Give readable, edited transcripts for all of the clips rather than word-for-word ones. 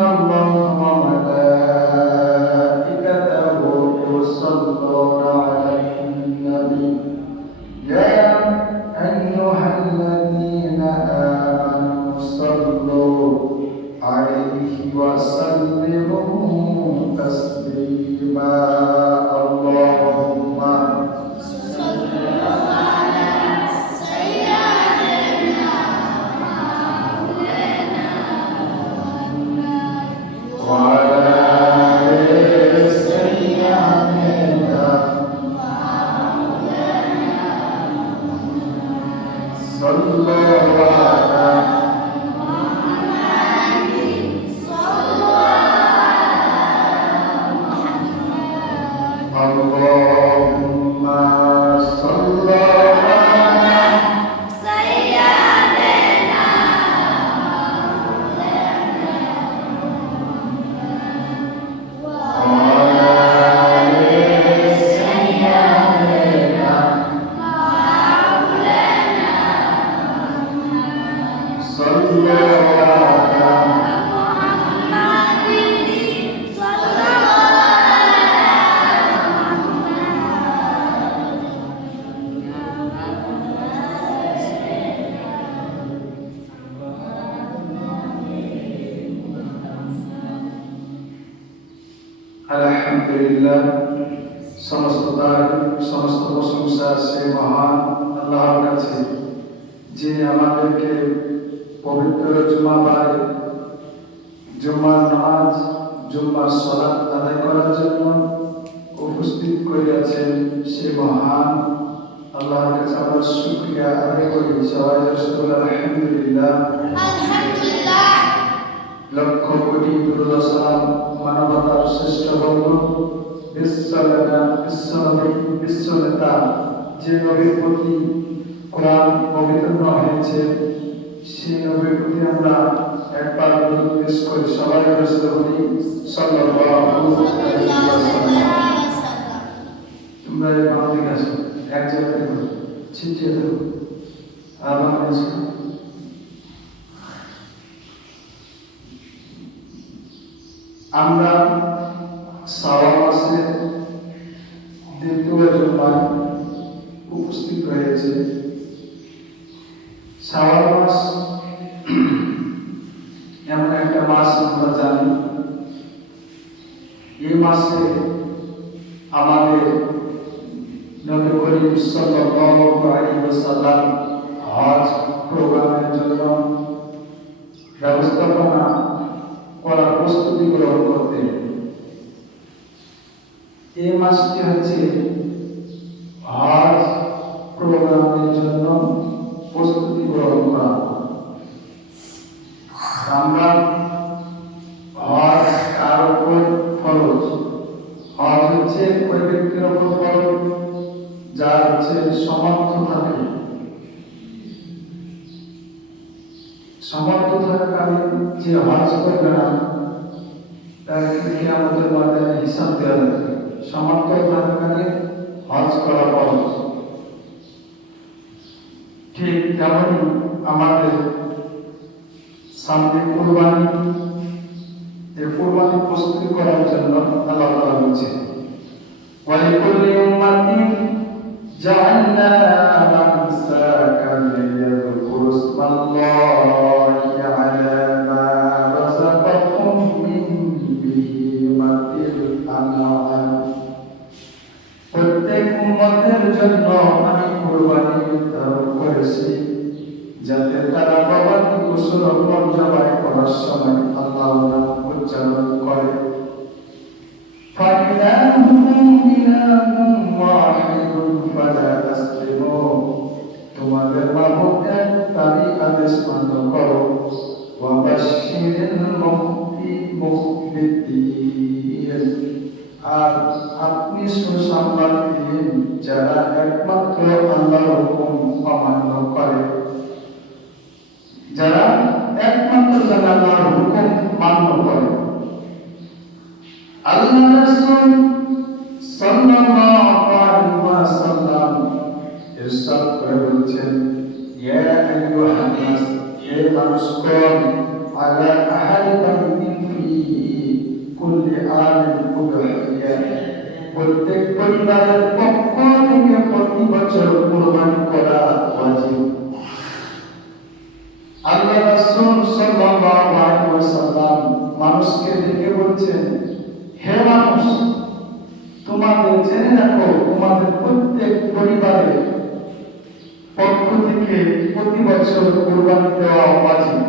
الله وملائكته يصلون على النبي يا أيها الذين آمنوا صلوا عليه وسلموا تسليما اللهم আলহামদুলিল্লাহ সমস্ত প্রশংসা সে মহান আল্লাহর কাছে যিনি আমাদেরকে পবিত্র জুমাবারে জুমার নামাজ জুমার সালাত আদায় করার জন্য উপস্থিত করিয়াছেন সে মহান আল্লাহর কাছে আমরা শুকরিয়া আদায় করি সবাই আলহামদুলিল্লাহ লক্ষ কোটি দুরূহ সালাম মানবতার শ্রেষ্ঠ বন্ধু বিশ্বনেতা যে নবীর প্রতি কোরআন অবতীর্ণ হয়েছে সেই নবীর প্রতি আমরা একবার দরুদ পেশ করি সবাই সাল্লাল্লাহু আলাইহি ওয়াসাল্লাম। তোমরা এই বাংলাদেশ আসো এক জায়গায় করো ছিটিয়ে দেবো আর বাংলাদেশ আমরা শাওয়াল মাসের দ্বিতীয় জুমায় উপস্থিত হয়েছে। শাওয়াল মাস এমন একটা মাস আমরা জানি এই মাসে আমাদের নবী করিম সাল্লাল্লাহু আলাইহি ওয়াসাল্লাম হজ প্রোগ্রামের জন্য ব্যবস্থাপনা করার প্রস্তুতি গ্রহণ করতেন। এই মাসটি হচ্ছে হজ প্রোগ্রামের জন্য প্রস্তুতি গ্রহণ করা। আমরা হজ কার উপর ফরজ? হজ হচ্ছে ওই ব্যক্তির উপর ফরজ যার হচ্ছে সমর্থ থাকে। সমর্থ থাকাকালীন যে হজ করবে না তাকে আমাদের ময়দানে হিসাব দেওয়া লাগবে। সমর্থ থাকাকালীন হজ করা ফরজ। ঠিক তেমনই আমাদের সামনে কুরবানি, এই কুরবানি প্রস্তুতি করার জন্য আল্লাহ তাআলা বলেছেন ওয়ালিকুল্লি উম্মাতিন জাআলনা মানসাকান লিয়াযকুরু ইসমাল্লাহি আলা মা রাযাকাহুম মিন বিহিমাতিল আনআম। প্রত্যেক উম্মতের জন্য আমি কুরবানি নির্ধারণ করেছি যাতে তারা গবাদি পশুর উপর জবাই করার সময় আল্লাহর নাম উচ্চারণ করে। তোমাদের মাবুদ এক, তারই আদেশ মান্য করো। আর আপনি সুসংবাদ দিন যারা একমাত্র আল্লাহর হুকুম অমান্য করে, যারা একমাত্র আল্লাহর হুকুম মান্য করে। আল্লাহ রাসূল সাল্লাল্লাহু আলাইহি ওয়াসাল্লাম ইরশাদ করে বলেছেন ইয়া আইয়ুহান নাস, হে মানুষগণ, আলা আহাদি বাইতিন ফি পরিবারের পক্ষ থেকে প্রতি বছর কুরবানি করা ওয়াজিব। আল্লাহ রাসূল সাল্লাল্লাহু আলাইহি ওয়াসাল্লাম মানুষকে ডেকে বলছেন, হে মানুষ, তোমাদের জেনে রাখো, তোমাদের প্রত্যেক পরিবারের পক্ষ থেকে প্রতি বছর কুরবানি দেওয়া ওয়াজিব।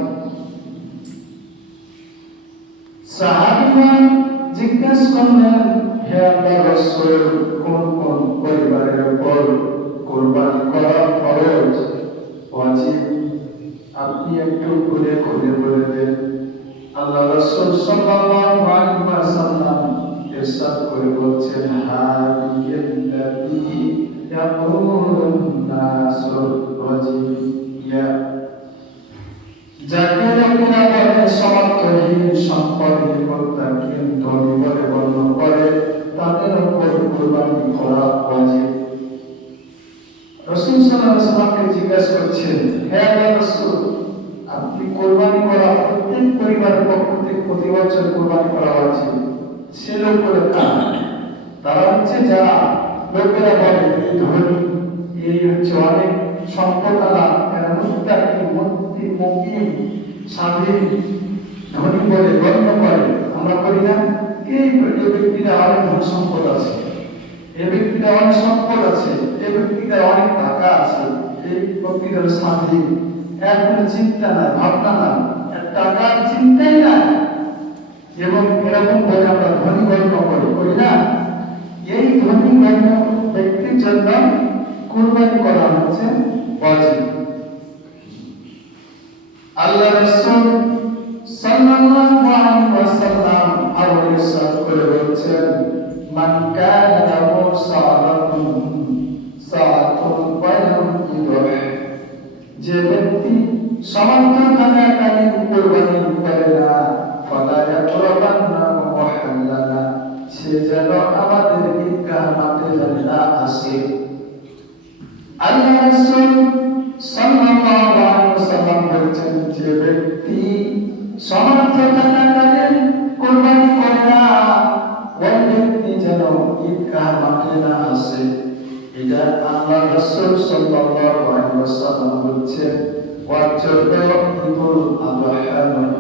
সাহাবীরা জিজ্ঞাসা করলেন, হে আল্লাহর রাসূল, কোন কোন পরিবারের উপর কুরবানি করা ফরজ ওয়াজিব আপনি একটু খুলে খুলে বলে দেন। আল্লাহ রাসূল সাল্লাল্লাহু আলাইহি ওয়াসাল্লাম ইরশাদ করে বলছেন, হাদিয়াল্লাযী ইয়াকুলুন নাসু ওয়াজিয়া, যাকে লোকেরা বলে সমর্থহীন, সম্পদের প্রত্যাখ্যান, ধনী বলে বর্ণনা করে, তাদের উপর কুরবানি করা ওয়াজিব। রাসূল সাল্লাল্লাহু আলাইহি ওয়াসাল্লামকে জিজ্ঞাসা করছেন, হে আল্লাহর রাসূল, আপনি কুরবানি করা প্রত্যেক পরিবারের পক্ষ থেকে প্রতি বছর কুরবানি করা ওয়াজিব, সে লোকগুলো কারা? তারা হচ্ছে যারা লোকেরা বলে এই ধনী, এই হচ্ছে অনেক সম্পদওয়ালা, এরা মুত্তাকি, মুকিম, স্বাধীন, ধনী বলে গণ্য করে, আমরা করি না? এই ব্যক্তিরা অনেক ধন সম্পদ আছে, এই ব্যক্তিরা অনেক সম্পদ আছে, এই ব্যক্তিরা অনেক টাকা আছে, এই ব্যক্তিদের স্বাধীন, এর কোনো চিন্তা নাই, ভাবনা নাই, এর টাকার চিন্তাই নাই, এবং এরকম বলে আমরা ধনী গণ্য করি না? এই ধনী গণ্য ব্যক্তির জন্য কুরবানি করা হচ্ছে ওয়াজিব। আল্লাহ রাসূল সাল্লাল্লাহু আলাইহি ওয়াসাল্লাম আরো ইরশাদ করে বলেছেন, মান কানা লাহু সাআতুন ফালইউযিহ, যে ব্যক্তি সামর্থ্য থাকাকালীন কুরবানি করে না, ফালা ইয়াকরাবান্না মুহাল্লানা, সে যেন আমাদের ঈদগাহ মাঠে যেন না আসে। আল্লাহ রাসূল সাল্লাল্লাহু আলাইহি ওয়াসাল্লাম বলেছেন, যে ব্যক্তি সামর্থ্য থাকাকালীন কুরবানি করে না, ওই ব্যক্তি যেন ঈদগাহ মাঠে না আসে। এটা আল্লাহ রাসূল সাল্লাল্লাহু আলাইহি ওয়াসাল্লাম বলেছেন, ওয়ার জন্য ঈদুল আযহা নয়,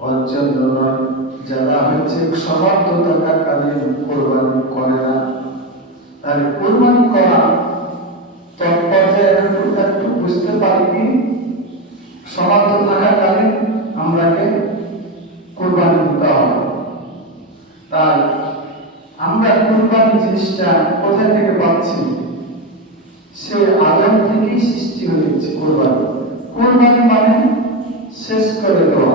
ওয়ার জন্য নয়, যারা হচ্ছে সামর্থ্য থাকাকালীন কুরবানি করে না। আর কুরবানি করা তৎপর্যায়ে একটু বুঝতে পারি কি, সামর্থ্য থাকাকালীন আমরাকে কুরবানি দিতে হবে। তাই আমরা কুরবানি জিনিসটা কোথা থেকে পাচ্ছি? সে আদম থেকেই সৃষ্টি হয়েছে কুরবানি। কুরবানি মানে শেষ করে দেওয়া,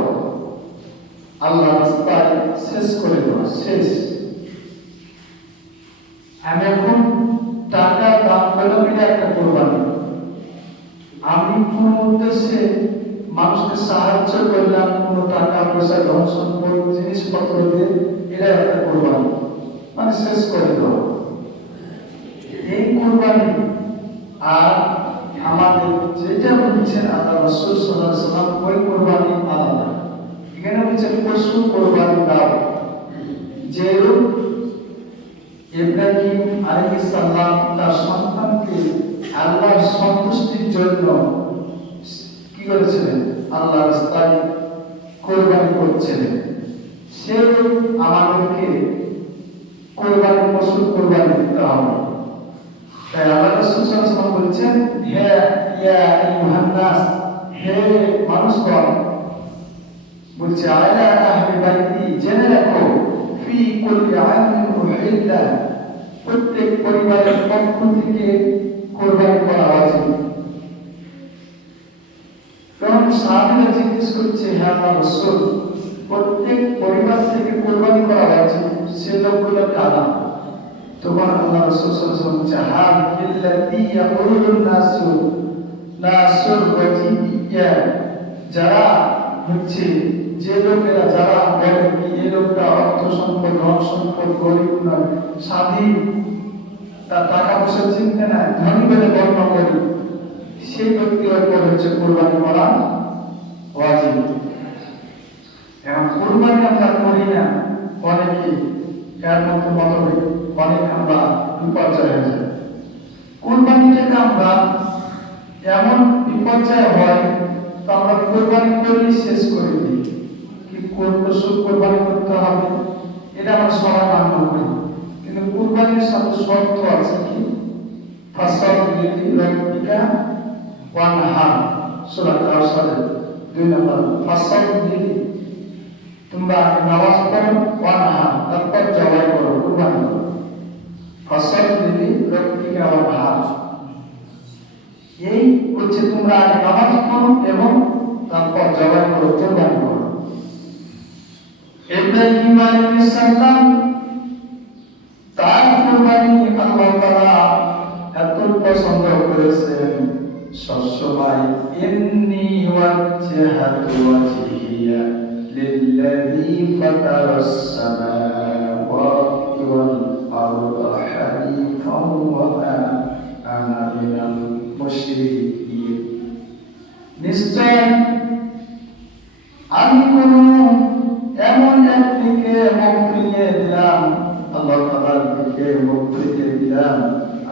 আল্লাহ রাস্তায় শেষ করে দেওয়া, শেষ। আমি এখন টাকা দান করলাম, এটা একটা কুরবানি। আমি কোন উদ্দেশ্যে মানুষকে সাহায্য করলাম, কোন টাকা পয়সা, ধন সম্পদ, জিনিসপত্র দিয়ে, এটা একটা কুরবানি, মানে শেষ করে দেওয়া, এই কুরবানি। আর আমাদের যেটা বলছেন আল্লাহ রাসূল সাল্লাল্লাহু আলাইহি ওয়াসাল্লাম, ওই কুরবানি আলাদা। এখানে বলছেন পশু কুরবানি দাও, যে ইব্রাহিম আলাইহিস সালাম তার সন্তানকে আল্লাহর সন্তুষ্টির জন্য কি করেছিলেন? আল্লাহর রাস্তায় কুরবানি করেছিলেন। সে আমাদেরকে কুরবানি, পশু কুরবানি দিতে হবে। তাই আল্লাহ রাসূল সাল্লাল্লাহু আলাইহি ওয়াসাল্লাম বলেছেন, হে ইয়া আইয়ুহান নাস, হে মানুষগণ, বলছে আলা আহলি বাইতি, জেনে রাখো, ফি কুল্লি আমিন উহিল্লা, প্রত্যেক পরিবারের পক্ষ থেকে কুরবানি করা ওয়াজিব। কারণ সাহাবীরা জিজ্ঞেস করছে, হে আল্লাহর রাসূল, প্রত্যেক পরিবার থেকে কুরবানি করা ওয়াজিব, সে লোকগুলো কারা? তখন আল্লাহ রাসূল সাল্লাল্লাহু আলাইহি ওয়াসাল্লাম বলেছেন, হাদিয়াল্লাযী ইয়াকুলুন নাসু ওয়াজিবিয়া, যারা হচ্ছে, যে লোকেরা, যারা বলে কি এই লোকটা অর্থ সম্পদ, ধন সম্পদ, গরিব নয়, স্বাধীন, তার টাকা পয়সা চিন্তা নাই, ধনী বলে গণ্য করি, সেই ব্যক্তির উপর হচ্ছে কুরবানি করা ওয়াজিব। এখন কুরবানি আমরা করি না, অনেকে এর মধ্যে মতভেদ অনেক আমরা বিপর্যয় হয়ে যায়। কোরবানিটাকে আমরা এমন বিপর্যয় হয় তো আমরা কোরবানি করেই শেষ করে দিই, কি পশু কোরবানি করতে হবে এটা আমরা সবাই মান্য করি, কিন্তু কোরবানির সাথে শর্ত আছে কি ফাসাল লিলি রাব্বিকা ওয়ানহার সূরা কাউসারের 2 নম্বর ফাসাল লিলি তোমরা নামাজ পড়ো ওয়ানহার তারপর জবাই করো কুরবানি করো ফাসাল লিলি রাব্বিকা ওয়ানহার এই হচ্ছে তোমরা আগে নামাজ পড়ো এবং তারপর জবাই করো কুরবানি করো। ইব্রাহিম আলাইহিস সালাম তার কুরবানি আল্লাহ তাআলা এত পছন্দ করেছেন সবসময় ইন্নী ওয়াজহাতু ওয়াজহিয়া লিল্লাযী ফাতারাস সামাওয়াতি ওয়াল আরদা হানিফান ওয়া মা আনা মিনাল মুশরিকিন। নিশ্চয় আমি কোন এমন একদিকে মুখ ফিরিয়ে দিলাম, আল্লাহ তাআলার দিকে মুখ ফিরিয়ে দিলাম,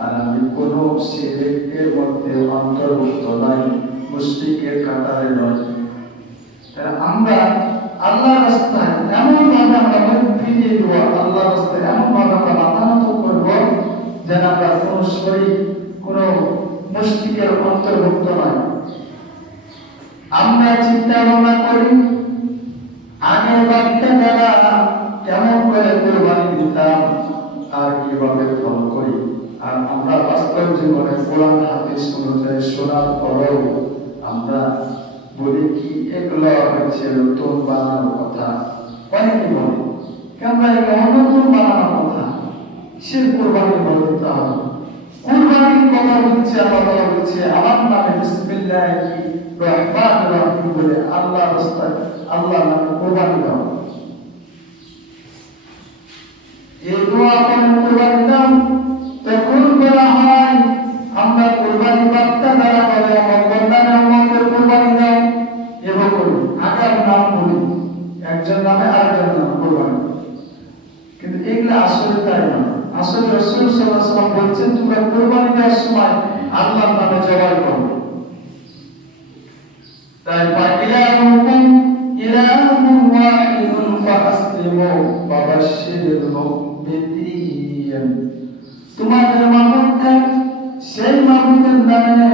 আর আমি কোন শিরকের মধ্যে অন্তর্ভুক্ত নই, মুশরিকের কাতারে নই। আমরা আল্লাহর রাস্তায় এমন ভাবে আমরা মুখ ফিরিয়ে দেব, আল্লাহর রাস্তায় এমন ভাবে আমরা মাথা নত করব যেন আমরা কোন শরীক কোন মুশরিকের অন্তর্ভুক্ত নই। আমরা চিন্তা ভাবনা করি আগের বাচ্চা যারা কেমন করে কোরবানি দিতাম আর কিভাবে ফল করি, আর আমরা বাস্তব জীবনে কোরআন হাদিস অনুযায়ী শোনার পরেও আমরা বলি কি এগুলো হচ্ছে নতুন বানানোর কথা। অনেকে বলে আমরা এগুলো নতুন বানানোর কথা, সে কোরবানি বলে দিতে হবে। কোরবানির কথা বলছে আল্লাহ বলছে আমার নামে বিসমিল্লাহির রহমানির রহিম বলে আল্লাহর রাস্তায় আল্লাহর নামে কোরবানি দাও। এই দোয়া করে কোরবানি দাও তখন বলা হয় আমরা কোরবানি বার্তা দ্বারা বলে আমার বন্দানে আমাকে কোরবানি দাও এবং করি আগার নাম বলি একজন নামে আরেকজন নাম কোরবানি, কিন্তু এগুলো আসলে তাই না। আসলে রাসূল সাল্লাল্লাহু আলাইহি ওয়াসাল্লাম বলেছেন তোমরা কোরবানি দেওয়ার সময় আল্লাহর নামে জবাই করো। তাই ফাইলাহুকুম ইলাহুন ওয়াহিদুন ফাআসলিমু ওয়াবাশশিরিল মুমিনিন। তোমাদের মাবুদ এক, সেই মাবুদের নামে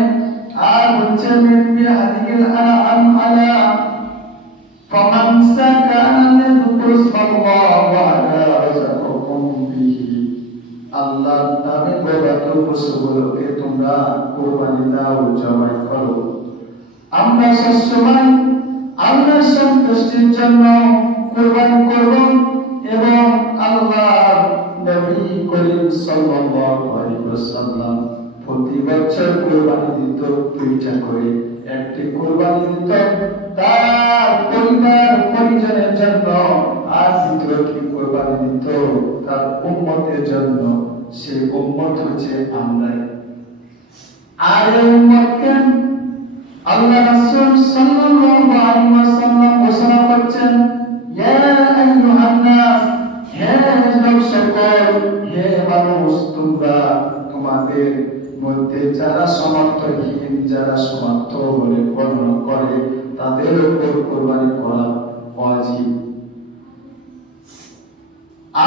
আর হচ্ছে মিনবি হাদিল আনআম আলা ফামান সাকানা লিযকুরুল্লাহ আলা রাযাকুম বিহি। আল্লাহর নামে গবাদি পশুগুলোকে তোমরা কুরবানি দাও, জবাই করো। আমরা সবসময় আল্লাহর সন্তুষ্টির জন্য কুরবানি করব এবং আল্লাহর নবী করিম সাল্লাল্লাহু আলাইহি ওয়াসাল্লাম প্রতি বছর কুরবানি দিত দুইটা করে। একটি কুরবানি দিত তার পরিবার পরিজনের জন্য, আর দ্বিতীয়টি কুরবানি দিত তার উম্মতের জন্য। সেই উম্মত হচ্ছে আমরাই। আর এই উম্মতকে আল্লাহ রাসূল সাল্লাল্লাহু আলাইহি ওয়াসাল্লাম ঘোষণা করছেন ইয়া আইয়ুহান নাস, হে লোক সকল, হে মানুষ, তোমরা তোমাদের মধ্যে যারা সমর্থহীন, যারা সমর্থ বলে গণ্য করে তাদের উপর কুরবানি করা ওয়াজিব।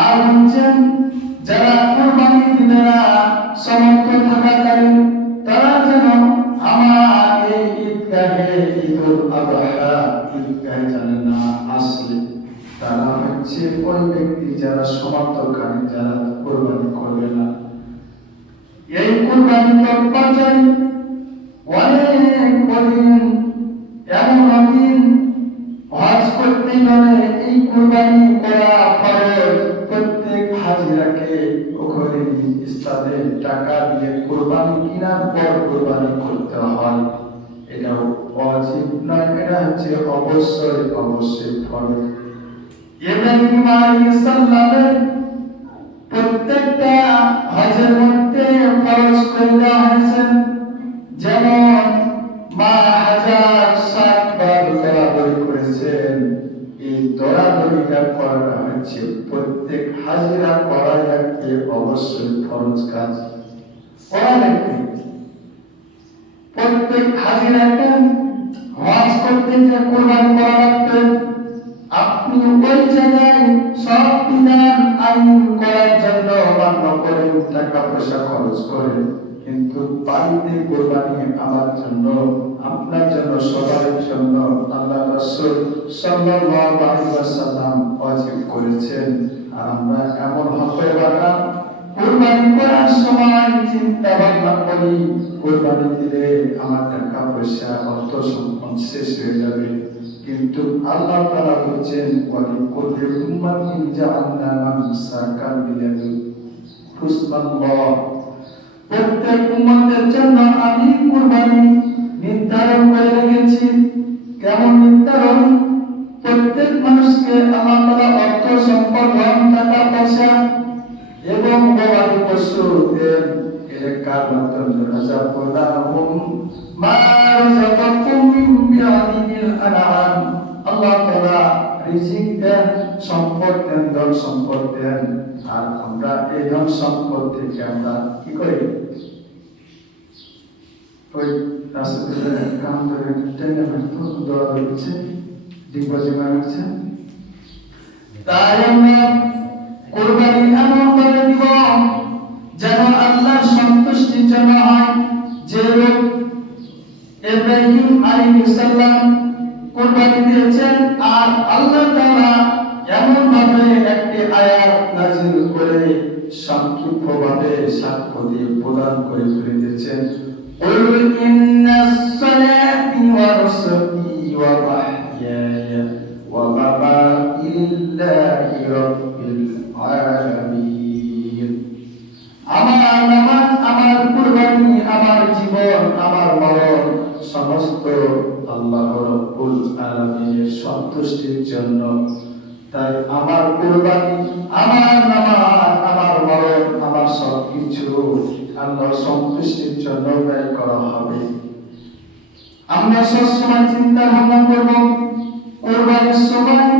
আর বলছেন যারা কুরবানি দিবে না সমর্থ থাকাকালীন তারা যেন আমার এই ঈদগাহে ঈদুল আযহা ঈদগাহে যেন না আসে। তারা হচ্ছে ওই ব্যক্তি যারা সমর্থকারী, যারা কুরবানি করবে না। এই কুরবানি পর্যায়ে অনেক দিন এমন দিন হজ করতে গেলে এই কুরবানি করা ফরজ। প্রত্যেক হাজিরাকে ওখানে ইসলামে টাকা দিয়ে কুরবানি কেনার পর কুরবানি করতে হয়। এটা ওয়াজিব নয়, এটা হচ্ছে অবশ্যই ফরজ। ইব্রাহিম আলাইহিস সালামের প্রত্যেকটা হজের মধ্যে ফরজ করে দেওয়া হয়েছে, যেমন মা হাজার 60 বার দৌড়াদৌড়ি করেছেন। এই দৌড়াদৌড়িটা করা হচ্ছে প্রত্যেক হাজিরা অবশ্যই ফরজ কাজ করা লাগবে। প্রত্যেক হাজিরাকে হজ করতে যে কোরবানি করা লাগবে, আপনি ওই জায়গায় সব বিধান আইন করার জন্য মান্য করেন, টাকা পয়সা খরচ করেন, কিন্তু বাড়িতে কোরবানি আমার জন্য, আপনার জন্য, সবার জন্য আল্লাহ রাসূল সাল্লাল্লাহু আলাইহি ওয়াসাল্লাম ওয়াজিব করেছেন। আর আমরা এমন হতে পারা কোরবানি করার সময় চিন্তা ভাবনা করি কোরবানি দিলে আমার টাকা পয়সা অর্থ সম্পদ শেষ হয়ে যাবে, কিন্তু আল্লাহ তাআলা বলেছেন ওয়ালিকুল্লি উম্মাতিন জাআলনা মানসাকান লিয়াদকুরুল্লাহ, প্রত্যেক উম্মতের জন্য আমি কুরবানি নির্ধারণ করে রেখেছি। কেমন নির্ধারণ? প্রত্যেক মানুষকে আল্লাহ তাআলা অর্থ সম্পদ, ধন, টাকা পয়সা এবং গবাদি পশু দেন। এর কারণ রাযাকনাহুম মা রাযাকাকুম মিন বিআদিল আনআম, আল্লাহ তাআলা রিজিক দেন, সম্পদ দেন, ধন সম্পদ দেন, আর আমরা এই ধন সম্পদ থেকে আমরা কি করি? ওই রাসূলের কাম ধরে টেনে মারতো, দৌড়া দিচ্ছে, ডিগবাজি মারছে। তাই আমরা কোরবানি এমন ভাবে দিব যেন আল্লাহর সন্তুষ্টির জন্য হয়। যে লোক ইব্রাহিম আলাইহিস সালাম কোরবানি দিয়েছেন, আর আল্লাহ তাআলা এমন ভাবে একটি আয়াত নাযিল করে সংক্ষিপ্তভাবে সাক্ষ্য দিয়ে প্রদান করে ফেলে দিয়েছেন, কুল ইন্নাস সালাতি ওয়া নুসুকি ওয়া মাহইয়ায়া ওয়া মামাতি লিল্লাহি রাব্বিল আলামিন। আমার নামাজ, আমার কুরবানি, আমার জীবন, আমার মরণ সমস্ত আল্লাহ রাব্বুল আলামিনের সন্তুষ্টির জন্য। তাই আমার কুরবানি, আমার নামাজ, আমার মরণ, আমার সবকিছু আল্লাহর সন্তুষ্টির জন্য ব্যয় করা হবে। আমরা সবসময় চিন্তা ভাবনা করব কুরবানির সময়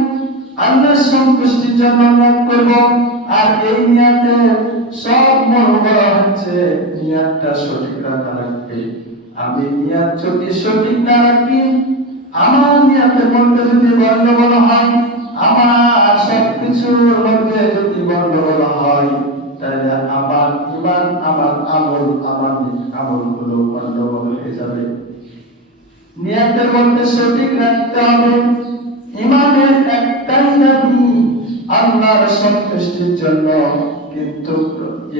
আল্লাহর সন্তুষ্টির জন্য নিয়ত করব, আর এই নিয়তে সব মনোবল হচ্ছে নিয়তটা সঠিক রাখা লাগবে। আমি নিয়ত যদি সঠিক না রাখি, আমার নিয়তের মধ্যে যদি গন্ডগোল হয়, আমার সবকিছুর মধ্যে যদি গন্ডগোল হয়, তাহলে আমার ঈমান, আমার আমলগুলো গন্ডগোল হয়ে যাবে। নিয়তের মধ্যে সঠিক রাখতে হবে। ঈমানের একটাই দাবি আল্লাহর সন্তুষ্টির জন্য, কিন্তু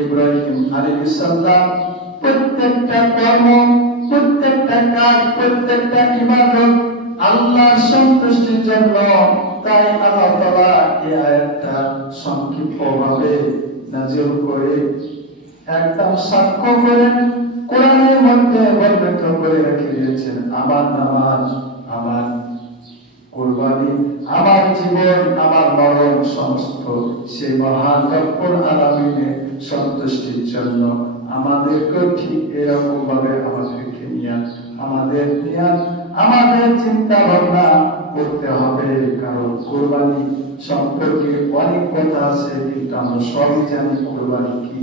ইব্রাহিম আলাইহিস সালাম প্রত্যেকটা কর্ম, প্রত্যেকটা কাজ, প্রত্যেকটা ইবাদত আল্লাহর সন্তুষ্টির জন্য। তাই আল্লাহ তাআলা এই আয়াতটা সংক্ষিপ্তভাবে নাযিল করে একদম সাক্ষ্য করে কোরআনের মধ্যে বর্ণিত করে রেখে দিয়েছেন। আমার নামাজ, আমার কুরবানি, আমার জীবন, আমার মরণ সমস্ত সেই মহান রব্বুল আলামিনের সন্তুষ্টির জন্য। আমাদেরকেও ঠিক এরকম ভাবে আমাদেরকে নিয়ে আমাদের চিন্তা ভাবনা করতে হবে। কারণ কুরবানি সম্পর্কে অনেক কথা আছে, কিন্তু আমরা সবই জানি কুরবানি কি।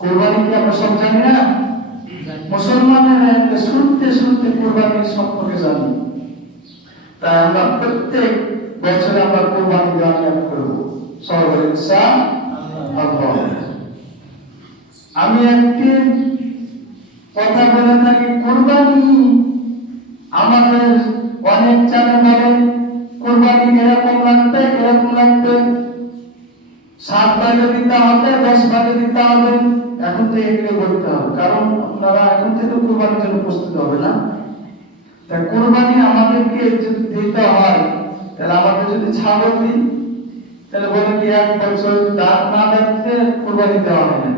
কুরবানি কি আমরা সব জানি না? মুসলমানেরা শুনতে কুরবানির সম্পর্কে জানি। তাই আমরা প্রত্যেক বছর আমরা কুরবানি নিয়ত করব। সবাই ইনশাআল্লাহ। আমি একটি কথা বলে থাকি, কুরবানি আমাদের অনেক জানে বলে কুরবানি এরকম লাগবে, এরকম লাগবে, 7 ভাগে দিতে হবে, 10 ভাগে দিতে হবে। এখন তো এগুলো বলতে হবে, কারণ আপনারা এখন থেকে কুরবানির জন্য প্রস্তুত হবে না। তাই কুরবানি আমাদেরকে যদি দিতে হয়, তাহলে আমাদের যদি ছাগল দিই, তাহলে বলে কি 1 বছর দাঁত না দেখতে কুরবানি দেওয়া হয় না।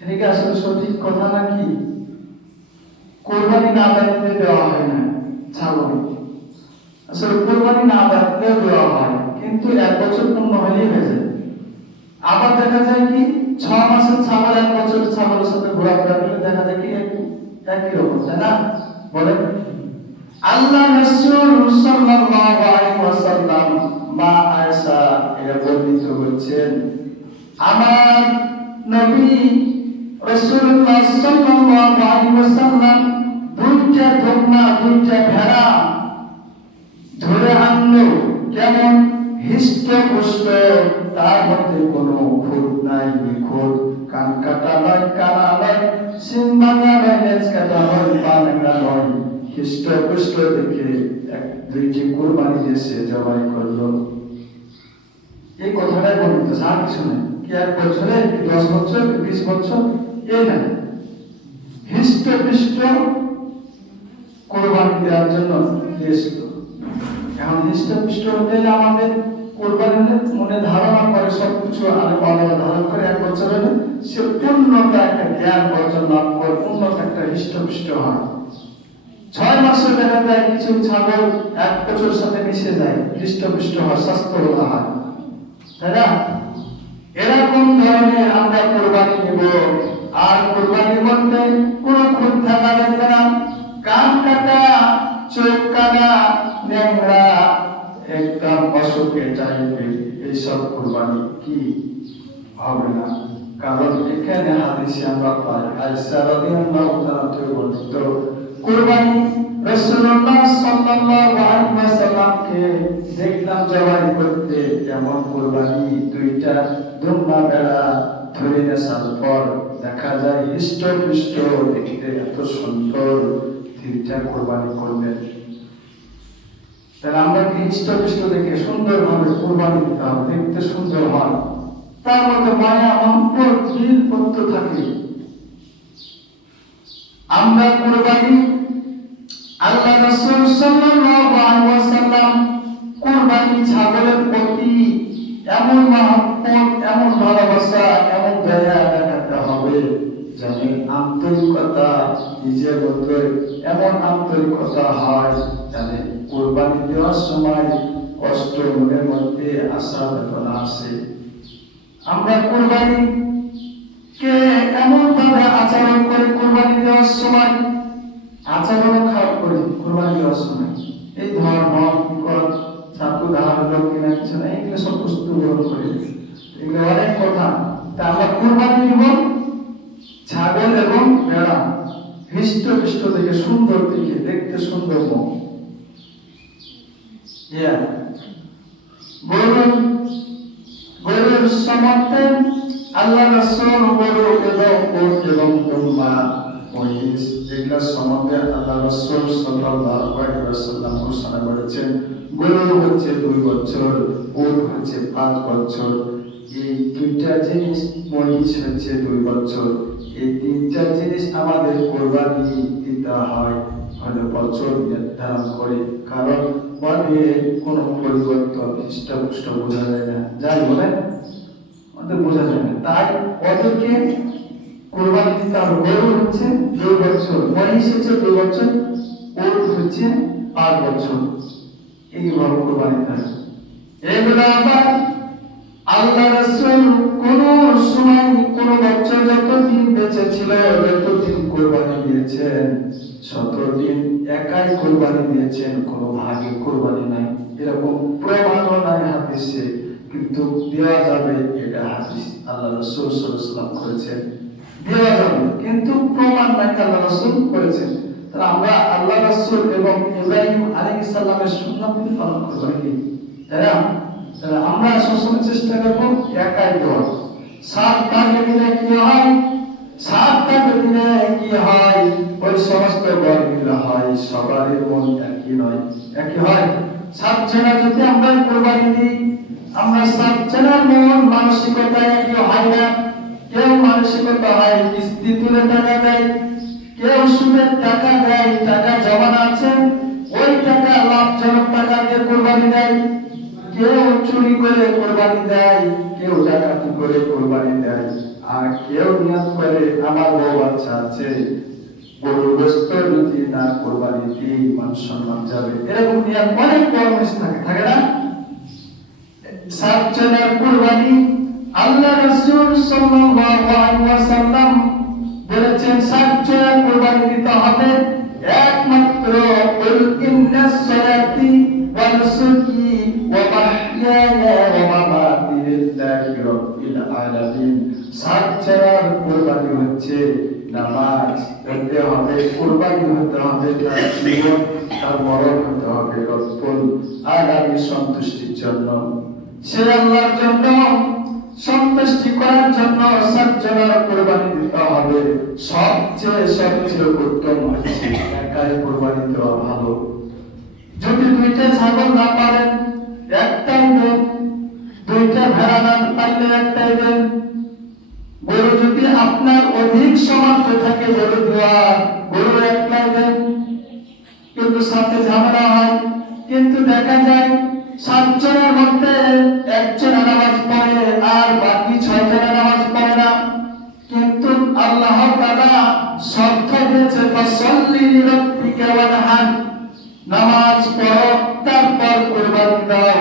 এটা কি আসলে সঠিক কথা নাকি? কুরবানি না দেখতে দেওয়া হয় না ছাগল, আসলে কুরবানি না দেখতে দেওয়া হয়, কিন্তু 1 বছর পূর্ণ হলেই হয়ে যায়। আবার দেখা যায় কি 6 মাসের ছাগল 1 বছরের ছাগলের সাথে ঘোরাফেরা করলে দেখা যায় কি একই রকম, তাই না? বলেন। আল্লাহ রাসূল সাল্লাল্লাহু আলাইহি ওয়াসাল্লাম মা আয়েশা এর বর্ণিত হচ্ছেন, আমার নবী রাসূলুল্লাহ সাল্লাল্লাহু আলাইহি ওয়াসাল্লাম দুইটা দুম্বা দুইটা ভেড়া ধরে আনলো, কেমন হৃষ্টপুষ্ট, তার মধ্যে কোনো খুঁত নাই, নিখুঁত, কান কাটা নয়, কানা নয়, সিং ভাঙা নয়, লেজ কাটা নয়, পা ল্যাংড়া নয়, হৃষ্টপুষ্ট দেখে দুইটি কুরবানি দেশে জবাই করলো। এই কথাটাই বলিত আর কিছু নেই, কি 1 বছরে, কি 10 বছর, কি 20 বছর, এই নাই, হৃষ্টপুষ্ট কুরবানি দেওয়ার জন্য দিয়েছিল। এখন হৃষ্টপুষ্ট হতে আমাদের কোরবানির মনে ধারণা করে সবকিছু আরে বাবা ধারণ করে 1 বছর হলে সে পূর্ণতা একটা জ্ঞান অর্জন লাভ করে, পূর্ণতা একটা হৃষ্টপুষ্ট হয়। 6 মাসে দেখা যায় কিছু ছাগল 1 বছর সাথে মিশে যায়, হৃষ্টপুষ্ট হয়, স্বাস্থ্যবান হয়, তাই না? এরকম ধরনের আমরা কোরবানি নেব। আর কোরবানির মধ্যে কোনো খুঁত থাকা যাবে না, কান কাটা, চোখ কাটা, ল্যাংড়া, একদম অসুখে চাইবে, এইসব কোরবানি কি হবে না। কারণ এখানে হাদিসে আমরা পাই আয়েশা রাদিয়াল্লাহু তাআলা থেকে বর্ণিত কোরবানি রাসূলুল্লাহ সাল্লাল্লাহু আলাইহি ওয়াসাল্লামকে দেখলাম জবাই করতে, যেমন কোরবানি দুইটা দুম্বা ভেড়া ধরে আসার পর দেখা যায় হৃষ্টপুষ্ট, দেখতে এত সুন্দর, তিনটা কোরবানি করলেন। তাহলে আমরা হৃষ্টপুষ্ট দেখে সুন্দরভাবে কোরবানি দিতে হবে, দেখতে সুন্দর হয়, তার মধ্যে মায়া মহব্বত দিল পত্র থাকে। আমরা কোরবানি আল্লাহ রাসূল সাল্লাল্লাহু আলাইহি ওয়াসাল্লাম কোরবানি ছাগলের প্রতি এমন মহব্বত, এমন ভালোবাসা, এমন দয়া দেখাতে হবে যেন আন্তরিকতা নিজের মধ্যে এমন আন্তরিকতা হয় যেন কোরবানি দেওয়ার সময় কষ্ট মনের মধ্যে আশা বেদনা আসে। আমরা কোরবানি কে এমন ভাবে আচরণ করে কোরবানি দেওয়ার সময়, আচরণ খারাপ করি কোরবানি দেওয়ার সময়, এই ধর্ম ছাত্র ধার লোক কিনা কিছু না, এগুলো সব বস্তু গ্রহণ করে, এগুলো অনেক কথা। তা আমরা কোরবানি দিব ছাগল এবং ভেড়া, হৃষ্টপুষ্ট দেখে, সুন্দর দেখে, দেখতে সুন্দর মুখ, গরুর সমর্থে আল্লাহ রাসূল গরু এবং দুম্বা মহিষ, এগুলো সম্বন্ধে আল্লাহ রাসূল সাল্লাল্লাহু আলাইহি ওয়াসাল্লাম ঘোষণা করেছেন গরু হচ্ছে 2 বছর, উট হচ্ছে 5 বছর, এই দুইটা জিনিস, মহিষ হচ্ছে 2 বছর, এই তিনটা জিনিস আমাদের কোরবানি দিতে হয় হলো বছর নির্ধারণ করে। কারণ ওদের কোনো পরিবর্তন হৃষ্টপুষ্ট বোঝা যায় না, যাই বলে ওদের বোঝা যায় না, তাই ওদেরকে কোরবানি দিতে হবে। গরু হচ্ছে 2 বছর, মহিষ হচ্ছে 2 বছর, উট হচ্ছে 5 বছর, এইভাবে কোরবানি দেয়। এগুলো আবার আল্লাহ রাসূল কোন সময় কোন বছর যতদিন বেঁচে ছিল, যতদিন কোরবানি দিয়েছেন, ততদিন একাই কোরবানি দিয়েছেন, কোনো ভাগে কোরবানি নাই, এরকম প্রমাণও নাই হাদিসে, কিন্তু দেওয়া যাবে, এটা হাদিস আল্লাহ রাসূল সাল্লাল্লাহু আলাইহি ওয়াসাল্লাম করেছেন, দেওয়া যাবে, কিন্তু প্রমাণ নাই আল্লাহ রাসূল করেছেন। তাহলে আমরা আল্লাহ রাসূল এবং ইব্রাহিম আলাইহিস সালামের সুন্নাত পালন করব নাকি, তাই না? তাহলে আমরা সবসময় চেষ্টা করবো একাই দেওয়া। 7 ভাগে দিলে কি হয়, 7 ভাগে দিলে কি হয়, ওই সমস্ত ভাগগুলো হয়, সবারই মন একই নয়, একই হয়। 7 জনের যদি আমরা কোরবানি দিই, আমরা 7 জনের মন মানসিকতা একই হয় না। কেউ মানসিকতা হয় কিস্তি তুলে টাকা দেয়, কেউ সুদের টাকা দেয়, টাকা জমা আছে ওই টাকা লাভজনক টাকা দিয়ে কোরবানি দেয়, কেউ চুরি করে কোরবানি দেয়, কেউ ডাকাতি করে কোরবানি দেয়, আর কেউ নিয়ত করে আমার বউ বাচ্চা আছে, গরু গোশত যদি না কোরবানি দিই মান সম্মান যাবে, এরকম নিয়ত অনেক বড় মিস থাকে না? 7 জনের কোরবানি আল্লাহ রাসূল সাল্লাল্লাহু আলাইহি ওয়াসাল্লাম বলেছেন 7 জনের কোরবানি দিতে হবে, একমাত্র কুল ইন্নাস সালাতি ওয়া নুসুকি ওয়া মাহইয়ায়া ওয়া মামাতি লিল্লাহি রাব্বিল আলামিন। সাচ্চার কুরবানি হচ্ছে নামাজ হতে হবে, কুরবানি হতে হবে তার জীবন, তার মরণ হতে হবে রব্বুল আলামিনের সন্তুষ্টির জন্য। সে আল্লাহর জন্য সন্তুষ্টি করার জন্য সাচ্চার কুরবানি দিতে হবে। সবচেয়ে উত্তম হচ্ছে একাই কুরবানি দেওয়া ভালো। যদি দুইটা ছাগল না পারেন একটাই দেন, দুইটা ভেড়া না পারলে একটাই দেন। গরু যদি আপনার অধিক সামর্থ্য থাকে গরু দেওয়ার, গরু একটাই দেন। কিন্তু সাথে ঝামেলা হয়, কিন্তু দেখা যায় 7 জনের মধ্যে একজন নামাজ পড়ে আর বাকি 6 জন নামাজ পড়ে না। কিন্তু আল্লাহ তাআলা শর্ত দিয়েছে ফাসাল্লি লিরাব্বিকা ওয়ানহার, নামাজ পড়ো তারপর কুরবানি দাও।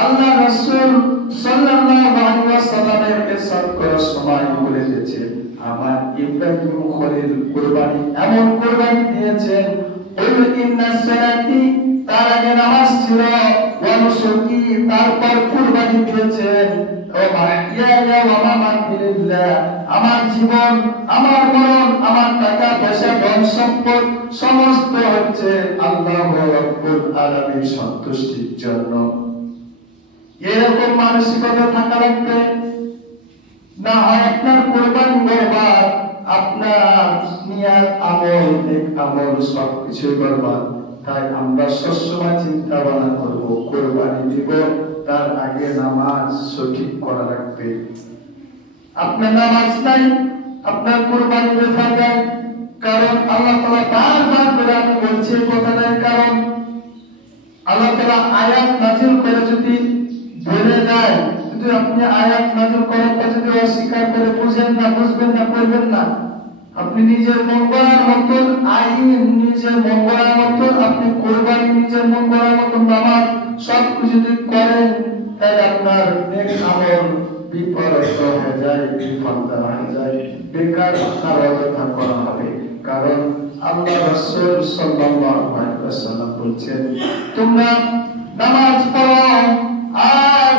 আল্লাহ রাসূল সাল্লাল্লাহু আলাইহি ওয়াসাল্লামের ইরশাদ করার সময় বলে দিয়েছেন, আমার ইব্রাহিম খলিল কুরবানি এমন কুরবানি দিয়েছেন, কুল ইন্না সালাতি, তার আগে নামাজ ছিল, ওয়া নুসুকি, তারপর কুরবানি দিয়েছেন, ও মাহইয়া ওয়া মামাতি লিল্লাহ, আমার জীবন, আমার মরণ, আমার টাকা পয়সা, ধন সম্পদ সমস্ত হচ্ছে আল্লাহ রাব্বুল আলামিনের সন্তুষ্টির জন্য। এরকম মানসিকতা থাকা লাগবে, না হয় আপনার কুরবানি বরবাদ, আপনার নিয়াত আমল নেক আমল সবকিছু বরবাদ। তাই আমরা সবসময় চিন্তা ভাবনা করব, কুরবানি দিব তার আগে নামাজ সঠিক করা লাগবে। আপনার নামাজ নাই, আপনার কুরবানি বেফার যায়। কারণ আল্লাহ তাআলা বারবার করে আমি বলছি কথা নাই, কারণ আল্লাহ তাআলা আয়াত নাযিল করে যদি বলে যায়, যদি আপনি আয়াত নাযিল করার পর যদি অস্বীকার করে বুঝবেন না করবেন না, আপনি নিজের মন গড়ার মতন আইন, নিজের মন গড়ার মতন আপনি কুরবানি, নিজের মন গড়ার মতন নামাজ সবকিছু যদি করেন, তাহলে আপনার নেক আমল বিপরীত হয়ে যায়, বিফলতা হয়ে যায়, বেকার আপনার অযথা করা হবে। কারণ আল্লাহ রাসূল সাল্লাল্লাহু আলাইহি ওয়াসাল্লাম বলেছেন, তোমরা নামাজ পড়ো আর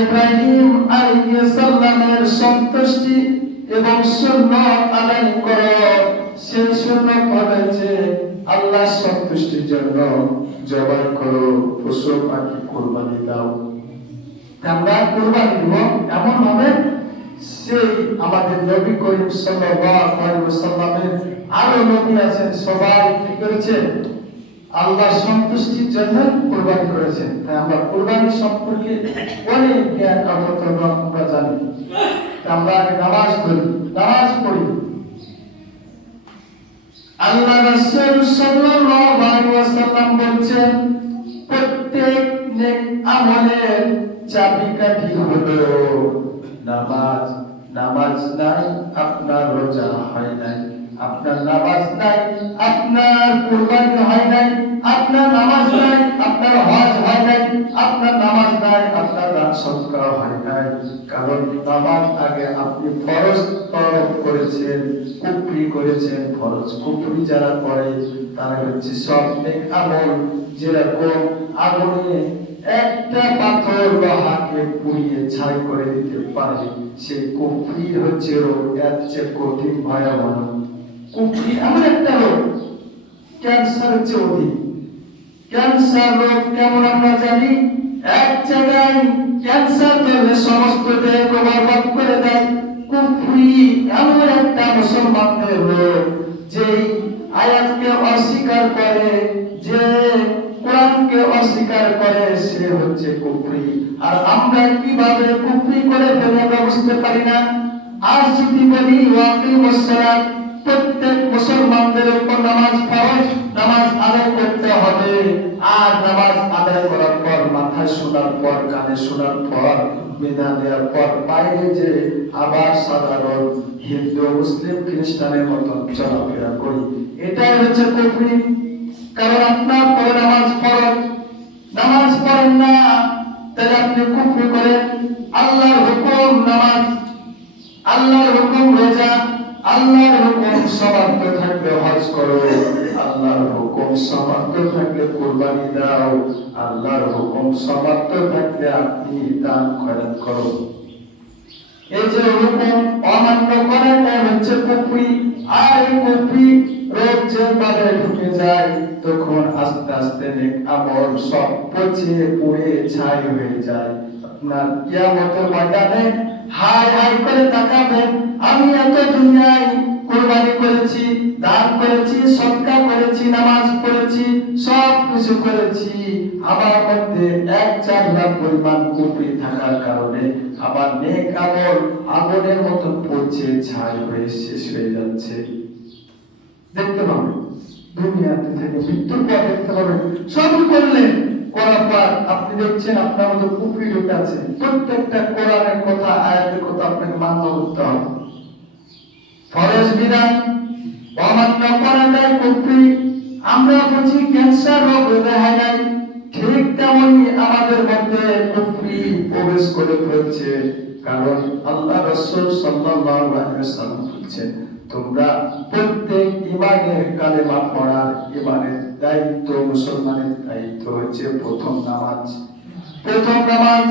ইব্রাহিম আলাইহিস সালামের সন্তুষ্টি এবং সুন্নাত আদায় করো। সেই সুন্নাত হচ্ছে আল্লাহর সন্তুষ্টির জন্য জবাই করো, পশু পাখি কুরবানি দাও। আমরা কুরবানি দিব এমন ভাবে সেই আমাদের নবী করিম সাল্লাল্লাহু আলাইহি ওয়াসাল্লামের আরো নবী আছেন, সবাই কি করেছেন? আল্লাহর সন্তুষ্টির জন্য কুরবানি করেছেন। তাই আমরা কুরবানি সম্পর্কে অনেক জ্ঞান আমরা জানি। আমরা নামাজ পড়ি। আল্লাহ রাসূল সাল্লাল্লাহু আলাইহি ওয়াসাল্লাম বলেছেন, প্রত্যেক নেক আমলের চাবিকাঠি হলো নামাজ। নামাজ নাই আপনার রোজা হয় নাই, আপনার নামাজ নাই আপনার কুরবানি হয় নাই, আপনার নামাজ নাই আপনার হজ হয় নাই, আপনার নামাজ নাই আপনার দান সদকা হয় নাই। কারণ নামাজ আগে আপনি ফরজ তরফ করেছেন, কুফরি করেছেন। ফরজ কুফরি যারা করে তারা হচ্ছে সব নেক আমল, যেরকম আগুনে একটা পাথর লোহাকে পুড়িয়ে ছাই করে দিতে পারে, সেই কুফরি হচ্ছে রোগ, এর চেয়ে কঠিন ভয়াবহ। কুফরি এমন একটা রোগ, ক্যান্সার হচ্ছে অধিক। ক্যান্সার রোগ কেমন আমরা জানি, এক জায়গায় ক্যান্সার ধরলে সমস্ত দেহ বরবাদ করে দেয়। কুফরি এমন একটা মুসলমানদের রোগ, যে আয়াতকে অস্বীকার করে, যে কোরআনকে অস্বীকার করে, সে হচ্ছে কুফরি। আর আমরা কিভাবে কুফরি করে ফেলে বুঝতে পারি না। আজ যদি বলি ওয়াকিমুস সালাত, প্রত্যেক মুসলমানদের উপর নামাজ ফরজ, নামাজ আদায় করতে হবে। আর নামাজ আদায় করার পর, মাথায় শোনার পর, কানে শোনার পর, বিধা দেওয়ার পর বাইরে যে আবার সাধারণ হিন্দু মুসলিম খ্রিস্টানের মতন চলাফেরা করি, এটাই হচ্ছে কুফরি। কারণ আপনার পরে নামাজ ফরজ, নামাজ পড়েন না, তাহলে আপনি কুফরি করেন। আল্লাহর হুকুম নামাজ, আল্লাহর হুকুম রোজা, আল্লাহর হুকুম সমাপ্ত থাকলে হজ করো, আল্লাহর হুকুম সমাপ্ত থাকলে কুরবানি দাও, আল্লাহর হুকুম সমাপ্ত থাকলে আপনি দান খয়রাত করো। এই যে হুকুম অমান্য করাটা হচ্ছে কুফরি। আর এই কুফরি রোগ যেভাবে ঢুকে যায় তখন আস্তে আস্তে নেক আমল সব পচে পুড়ে ছাই হয়ে যায়। আপনার কিয়ামতের ময়দানে হাই হাই করে তাকাবেন, আমি এত দুনিয়ায় কুরবানি করেছি, দান করেছি, সদকা করেছি, নামাজ পড়েছি, সব কিছু করেছি, আমার মধ্যে 1/4 পরিমাণ কুফরি থাকার কারণে আমার নেক আমল আগুনের মতো পচে ছাই হয়ে শেষ হয়ে যাচ্ছে। দেখতে পাবেন দুনিয়াতে থেকে মৃত্যুর পর দেখতে পাবেন সব করলেন, করার পর আপনি দেখছেন আপনার মধ্যে কুফরি ঢুকে আছে। প্রত্যেকটা কোরআনের কথা, আয়াতের কথা আপনাকে মান্য করতে হবে। ফরজ বিধান অমান্য করাটাই কুফরি। আমরা বুঝি ক্যান্সার রোগ হতে হয় নাই, ঠিক তেমনি আমাদের মধ্যে কুফরি প্রবেশ করে ফেলছে। কারণ আল্লাহ রাসূল সাল্লাল্লাহু আলাইহি ওয়াসাল্লাম বলেছেন, তোমরা প্রত্যেক ইমানের কালেমা পড়ার ইমানের দায়িত্ব, মুসলমানের দায়িত্ব হচ্ছে প্রথম নামাজ। প্রথম নামাজ।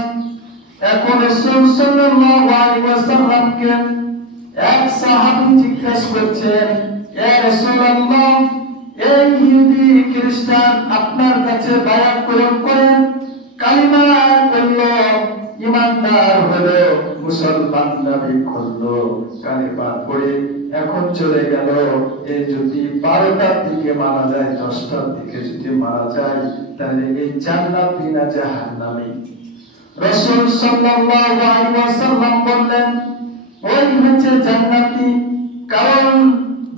এখন রাসূল সাল্লাল্লাহু আলাইহি ওয়াসাল্লামকে এক সাহাবী জিজ্ঞাসা করছেন, ইয়া রাসূলুল্লাহ, এই ইহুদি খ্রিস্টান আপনার কাছে বায়াত গ্রহণ করেন, কালিমা বলল, ইমানদার হলো, মুসলমান দাবি করলো, কালিমা পড়ে এখন চলে গেল। এই যদি 12টার দিকে মারা যায়, 10টার দিকে যদি মারা যায়, তাহলে এই জান্নাতি না জাহান্নামী? রাসূল সাল্লাল্লাহু আলাইহি ওয়াসাল্লাম বললেন, ওই হচ্ছে জান্নাতি। কারণ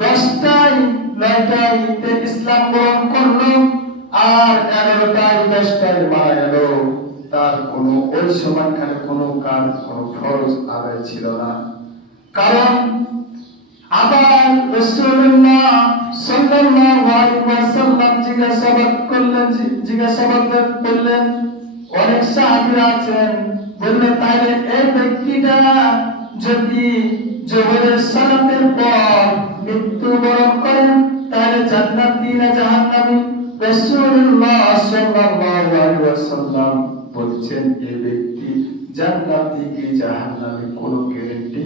10টায় 9টায় ইসলাম গ্রহণ করলো আর 11টায় 10টায় মারা গেল, তার কোনো ওই সময়খানে কোনো কাজ, কোনো ফরজ আদায় ছিল না। কারণ আবার রাসূলুল্লাহ সাল্লাল্লাহু আলাইহি ওয়াসাল্লাম জিজ্ঞাসাবাদ করলেন, অনেক সাহাবীরা আছেন, বললেন তাহলে এই ব্যক্তিটা যদি জোহরের সালাতের পর মৃত্যুবরণ করেন তাহলে জান্নাতি না জাহান্নামী? রাসূলুল্লাহ সাল্লাল্লাহু আলাইহি ওয়াসাল্লাম বলছেন, এই ব্যক্তি জান্নাতি কি জাহান্নামী কোনো গ্যারান্টি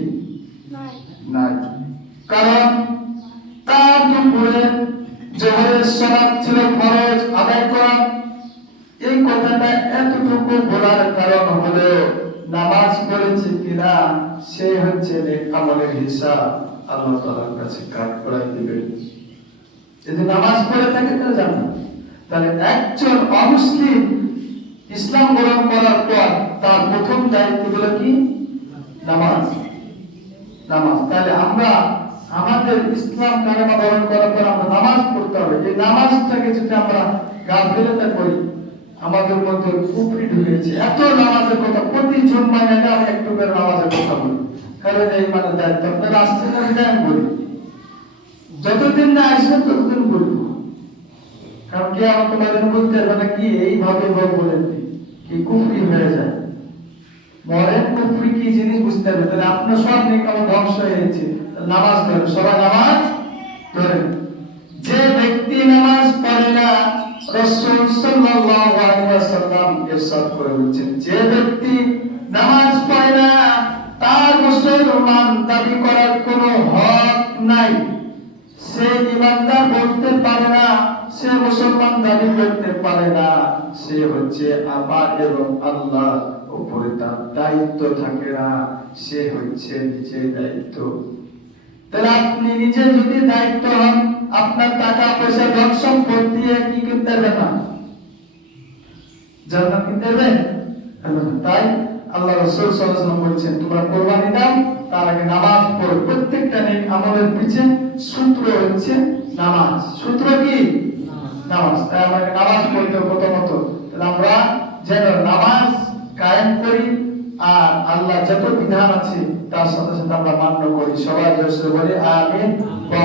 নাই। কারণ তার দুপুরে জোহরের সালাত ছিল ফরজ আদায় করা। এই কথাটা এতটুকু বলার কারণ হলো নামাজ পড়েছে কিনা সে হচ্ছে নেক আমলের হিসাব আল্লাহ তাআলার কাছে কাট করাই দিবেন। যদি নামাজ পড়ে থাকে তাহলে জান্নাত। তাহলে একজন অমুসলিম ইসলাম গ্রহণ করার পর তার প্রথম দায়িত্ব হলো কি? নামাজ। নামাজ। তাহলে আমরা আমাদের ইসলাম কালেমা গ্রহণ করার পর আমরা নামাজ পড়তে হবে। এই নামাজটাকে যদি আমরা গাফিলতা করি, আমাদের মধ্যে কুফরি ঢুকেছে। এত নামাজের কথা প্রতি জুম্মায় আমি একটু করে নামাজের কথা বলি, কারণ এই মানে দায়িত্ব আপনারা আসছেন না, আমি বলি যতদিন না আসবেন ততদিন বলবো। কারণ কি আমার তোমাদের বলতে মানে কি এইভাবে বলেন কি কুফরি হয়ে যায়, মরেন কুফরি কি জিনিস বুঝতে হবে। তাহলে আপনার সব নেক আমল ধ্বংস হয়ে গেছে। নামাজ পড়েন, সবাই নামাজ পড়েন। যে ব্যক্তি নামাজ পড়ে না, রাসূল সাল্লাল্লাহু আলাইহি ওয়াসাল্লাম ইরশাদ করে বলেছেন, যে ব্যক্তি নামাজ পড়ে না তার মুসলমান দাবি করার কোনো হক নাই। সে ইমানদার বলতে পারে না, সে মুসলমান দাবি করতে পারে না। সে হচ্ছে আমার এবং আল্লাহর উপরে তার দায়িত্ব থাকে না, সে হচ্ছে নিজের দায়িত্ব। তাহলে আপনি নিজে যদি দায়িত্ব হন, আপনার টাকা পয়সা ধন সম্পদ দিয়ে কি করতে পারবেন না? জান্নাত কিনতে পারবেন? তাই আল্লাহ রাসূল সাল্লাল্লাহু আলাইহি ওয়াসাল্লাম বলেছেন, তোমরা কুরবানি দাও, তার আগে নামাজ পড়ো। প্রত্যেকটা নেক আমলের পিছে সূত্র হচ্ছে নামাজ। সূত্র কি? নামাজ। তাই আমাদের নামাজ পড়তে প্রথমত আমরা যেন নামাজ কায়েম করি আর আল্লাহ যত বিধান আছে তার সাথে সাথে আমরা মান্য করি। সবাই জোরে বলি আমিন। ওয়া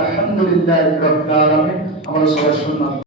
আলহামদুলিল্লাহি রাব্বিল আলামিন। আমরা সবাই শুনলাম।